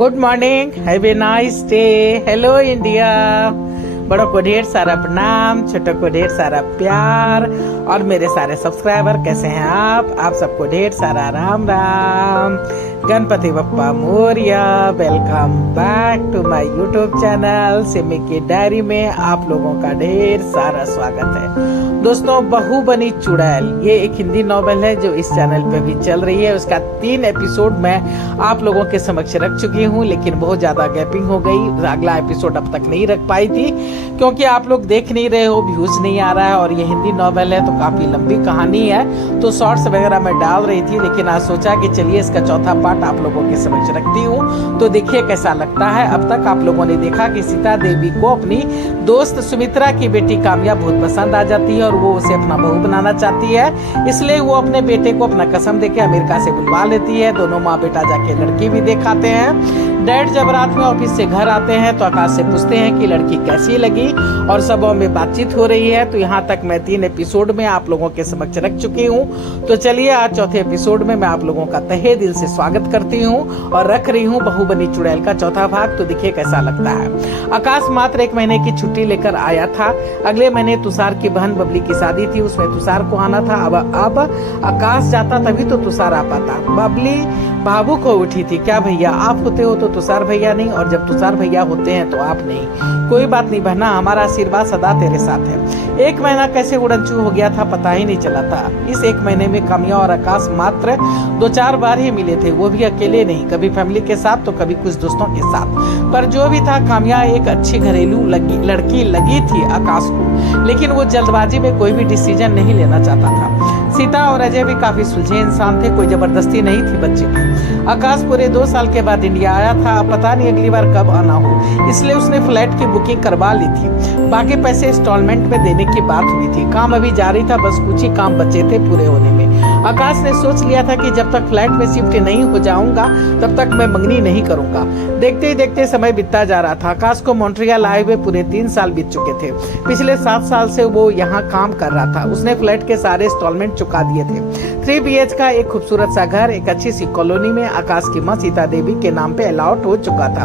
Good morning, have a nice day. Hello India. बड़ों को ढेर सारा प्रणाम, छोटों को ढेर सारा प्यार और मेरे सारे सब्सक्राइबर कैसे हैं आप सबको ढेर सारा Ram Ram. Ganpati Bappa Morya. Welcome back to my YouTube channel Simi की डायरी में आप लोगों का ढेर सारा स्वागत है। दोस्तों, बहू बनी चुड़ैल ये एक हिंदी नॉवेल है जो इस चैनल पे भी चल रही है। उसका 3 एपिसोड मैं आप लोगों के समक्ष रख चुकी हूँ, लेकिन बहुत ज्यादा गैपिंग हो गई। अगला एपिसोड अब तक नहीं रख पाई थी क्योंकि आप लोग देख नहीं रहे हो, व्यूज नहीं आ रहा है और ये हिंदी नॉवेल है तो काफी लंबी कहानी है, तो शॉर्ट्स वगैरह मैं डाल रही थी। लेकिन आज सोचा कि चलिए इसका चौथा पार्ट आप लोगों के समक्ष रखती हूँ तो देखिए कैसा लगता है। अब तक आप लोगों ने देखा कि सीता देवी को अपनी दोस्त सुमित्रा की बेटी काम्या बहुत पसंद आ जाती है और वो उसे अपना बहू बनाना चाहती है, इसलिए वो अपने बेटे को अपना कसम देके अमेरिका से बुलवा लेती है। दोनों माँ बेटा जाके लड़की भी दिखाते हैं। डैड जब रात में ऑफिस से घर आते हैं तो आकाश से पूछते हैं कि लड़की कैसी लगी और सबों में बातचीत हो रही है। तो यहाँ तक मैं 3 एपिसोड में आप लोगों के समक्ष रख चुकी हूँ। तो चलिए आज चौथे एपिसोड में मैं आप लोगों का तहे दिल से स्वागत करती हूँ और रख रही हूँ बहू बनी चुड़ैल का चौथा भाग। तो देखिए कैसा लगता है। आकाश मात्र 1 महीने की छुट्टी लेकर आया था। अगले महीने तुषार की बहन बबली की शादी थी, उसमें तुषार को आना था। अब आकाश जाता तभी तो तुषार आ पाता। बबली भावुक हो उठी थी। क्या भैया आप होते हो तो तुषार भैया नहीं, और जब तुषार भैया होते हैं तो आप नहीं। कोई बात नहीं बहना, हमारा आशीर्वाद सदा तेरे साथ है। 1 महीना कैसे उड़नचू हो गया था पता ही नहीं चला था। इस 1 महीने में काम्या और आकाश मात्र 2-4 बार ही मिले थे, वो भी अकेले नहीं, कभी फैमिली के साथ तो कभी कुछ दोस्तों के साथ। पर जो भी था काम्या एक अच्छी घरेलू लड़की लगी थी आकाश को, लेकिन वो जल्दबाजी में कोई भी डिसीजन नहीं लेना चाहता था। सीता और अजय भी काफी सुलझे इंसान थे, कोई जबरदस्ती नहीं थी बच्चे की। आकाश पूरे 2 साल के बाद इंडिया आया था। अब पता नहीं अगली बार कब आना हो, इसलिए उसने फ्लैट की बुकिंग करवा ली थी। बाकी पैसे इंस्टॉलमेंट में देने की बात हुई थी। काम अभी जारी था, बस कुछ ही काम बचे थे पूरे होने में। आकाश ने सोच लिया था कि जब तक फ्लैट में शिफ्ट नहीं हो जाऊंगा तब तक मैं मंगनी नहीं करूंगा। देखते ही देखते समय बीतता जा रहा था। आकाश को मॉन्ट्रियल आए हुए पूरे 3 साल बीत चुके थे। पिछले 7 साल से वो यहाँ काम कर रहा था। उसने फ्लैट के सारे इंस्टॉलमेंट चुका दिए थे। 3 BH का एक खूबसूरत सा घर एक अच्छी सी कॉलोनी में आकाश की माँ सीता देवी के नाम पे अलॉट हो चुका था।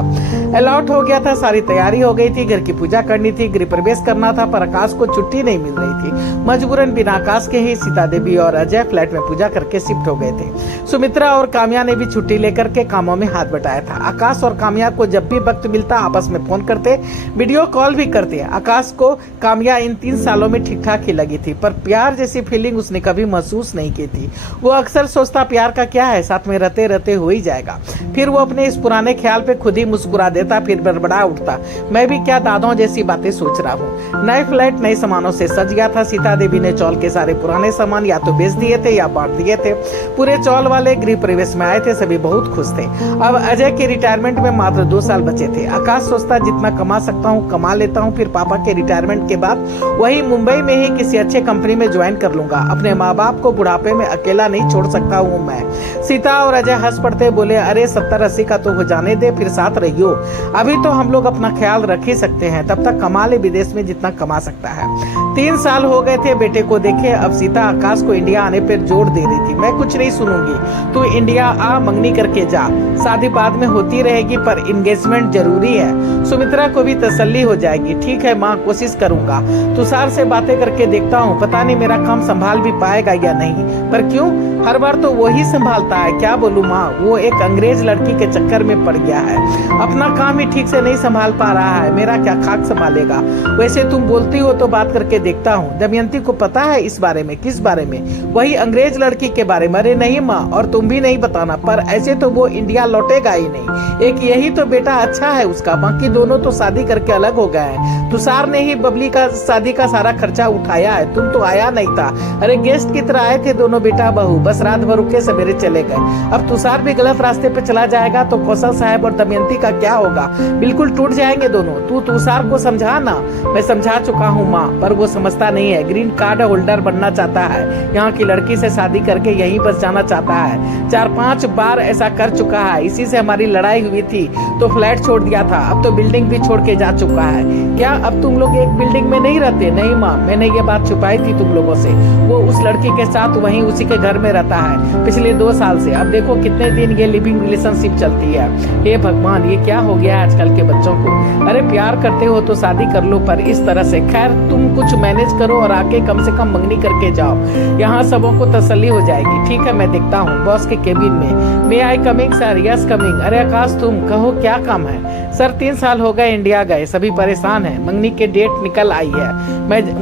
अलॉट हो गया था, सारी तैयारी हो गई थी, घर की पूजा करनी थी, गृह प्रवेश करना था, पर आकाश को छुट्टी नहीं मिल रही थी। मजबूरन बिना आकाश के ही सीता देवी और अजय फ्लैट में पूजा करके शिफ्ट हो गए थे। सुमित्रा और काम्या ने भी छुट्टी लेकर के कामों में हाथ बटाया था। आकाश और काम्या को जब भी वक्त मिलता आपस में फोन करते, वीडियो कॉल भी करते। आकाश को काम्या इन 3 सालों में ठीक ठाक ही लगी थी, पर प्यार जैसी फीलिंग उसने कभी महसूस नहीं की थी। वो अक्सर सोचता प्यार का क्या है, साथ में रहते रहते हो ही जाएगा। फिर वो अपने इस पुराने ख्याल पे खुद ही मुस्कुरा देता, फिर बड़बड़ा उठता, मैं भी क्या दादों जैसी बातें सोच रहा हूँ। नए फ्लैट नए सामानों से सज गया था। सीता देवी ने चौल के सारे पुराने सामान या तो बेच दिए थे या बांट दिए थे। पूरे चौल वाले गृह प्रवेश में आए थे, सभी बहुत खुश थे। अब अजय के रिटायरमेंट में मात्र 2 साल बचे थे। आकाश सोचता जितना कमा सकता हूँ कमा लेता हूँ, फिर पापा के रिटायरमेंट के बाद वही मुंबई में ही किसी अच्छे कंपनी में ज्वाइन कर लूंगा। अपने माँ बाप को बुढ़ापे में अकेला नहीं छोड़ सकता हूँ मैं। सीता और अजय हंस पड़ते, बोले अरे 70-80 का तो हो जाने दे, फिर साथ रहियो। अभी तो हम लोग अपना ख्याल रख ही सकते हैं, तब तक कमा ले विदेश में जितना कमा सकता है। 3 साल हो गए थे बेटे को देखे। अब सीता आकाश को इंडिया आने पर जोर दे रही थी, मैं कुछ नहीं सुनूंगी, तू इंडिया आ, मंगनी करके जा, शादी बाद में होती रहेगी पर एंगेजमेंट जरूरी है। सुमित्रा को भी तसल्ली हो जाएगी। ठीक है माँ, कोशिश करूंगा। तुषार से बातें करके देखता हूँ, पता नहीं मेरा काम संभाल भी पाएगा या नहीं। पर क्यों, हर बार तो वही संभालता है। क्या बोलूं माँ, वो एक अंग्रेज लड़की के चक्कर में पड़ गया है, अपना काम ही ठीक से नहीं संभाल पा रहा है, मेरा क्या खाक संभालेगा। वैसे तुम बोलती हो तो बात करके देखता हूँ। दमयंती को पता है इस बारे में? किस बारे में? वही अंग्रेज लड़की के बारे में। अरे नहीं माँ, और तुम भी नहीं बताना, पर ऐसे तो वो इंडिया लौटेगा ही नहीं। एक यही तो बेटा अच्छा है उसका, बाकी दोनों तो शादी करके अलग हो गए हैं। तुषार ने ही बबली का शादी का सारा खर्चा उठाया है, तुम तो आया नहीं था। अरे गेस्ट की तरह आए थे दोनों बेटा बहू, बस रात भर रुके सवेरे चले गए। अब तुषार भी गलत रास्ते पे चला जाएगा तो कौशल साहब और दमयंती का क्या होगा? बिल्कुल टूट जाएंगे दोनों। तू तुषार को समझा ना। मैं समझा चुका हूँ माँ, पर वो समझता नहीं है। ग्रीन कार्ड होल्डर बनना चाहता है, यहाँ की लड़की से शादी करके यहीं बस जाना चाहता है। 4-5 बार ऐसा कर चुका है। इसी से हमारी लड़ाई हुई थी तो फ्लैट छोड़ दिया था, अब तो बिल्डिंग भी छोड़ के जा चुका है। क्या अब तुम लोग एक बिल्डिंग में नहीं रहते? नहीं माँ, मैंने ये बात छुपाई थी तुम लोगों से। वो उस लड़की के साथ वहीं उसी के घर में रहता है पिछले 2 साल से। अब देखो कितने दिन ये लिविंग रिलेशनशिप चलती है। हे भगवान, ये क्या हो गया आजकल के बच्चों को। अरे प्यार करते हो तो शादी कर लो, पर इस तरह से। खैर तुम कुछ मैनेज करो और आके कम से कम मंगनी करके जाओ, यहाँ सबों को तसल्ली हो जाएगी। ठीक है, मैं देखता हूँ बॉस के केबिन में। May I coming sir? Yes coming. अरे आकाश तुम कहो क्या काम है? सर 3 साल हो गए इंडिया गए, सभी परेशान हैं। मंगनी के डेट निकल आई है,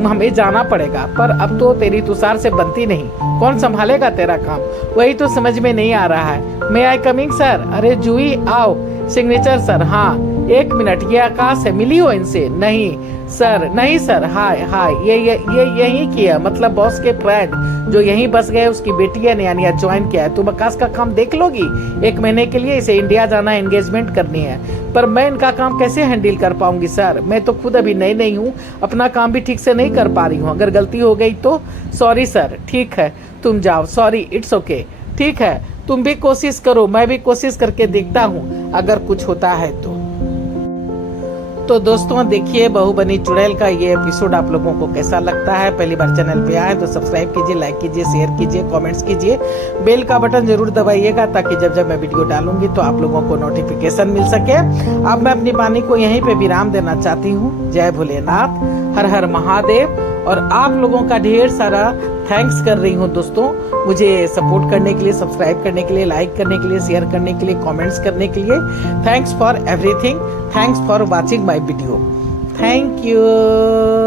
हमें जाना पड़ेगा, पर अब तो तेरी तुषार से बनती नहीं। कौन संभालेगा तेरा काम, वही तो समझ में नहीं आ रहा है। मे आई कमिंग सर? अरे जूही आओ। Signature sir? हाँ 1 मिनट, ये आकाश है, मिली हो इनसे? नहीं सर। नहीं सर। हाय हाय, ये यही किया, मतलब बॉस के फ्रेंड जो यहीं बस गए, उसकी बेटी ने यानी ज्वाइन किया है। तुम आकाश का काम देख लोगी? 1 महीने के लिए इसे इंडिया जाना है, एंगेजमेंट करनी है। पर मैं इनका काम कैसे हैंडल कर पाऊंगी सर? मैं तो खुद अभी नई हूँ, अपना काम भी ठीक से नहीं कर पा रही हूँ। अगर गलती हो गई तो सॉरी सर। ठीक है तुम जाओ, सॉरी, इट्स ओके। ठीक है, तुम भी कोशिश करो, मैं भी कोशिश करके देखता हूँ अगर कुछ होता है तो दोस्तों देखिए बहू बनी चुड़ैल का ये एपिसोड आप लोगों को कैसा लगता है? पहली बार चैनल पे आए तो सब्सक्राइब कीजिए, लाइक कीजिए, शेयर कीजिए, कमेंट्स कीजिए, बेल का बटन जरूर दबाइएगा ताकि जब मैं वीडियो डालूंगी तो आप लोगों को नोटिफिकेशन मिल सके। अब मैं अपनी वाणी को यहीं पे विराम देना चाहती हूँ। जय भोलेनाथ, हर हर महादेव। और आप लोगों का ढेर सारा थैंक्स कर रही हूँ दोस्तों, मुझे सपोर्ट करने के लिए, सब्सक्राइब करने के लिए, लाइक करने के लिए, शेयर करने के लिए, कमेंट्स करने के लिए। Thanks for everything, thanks for watching my video. Thank you.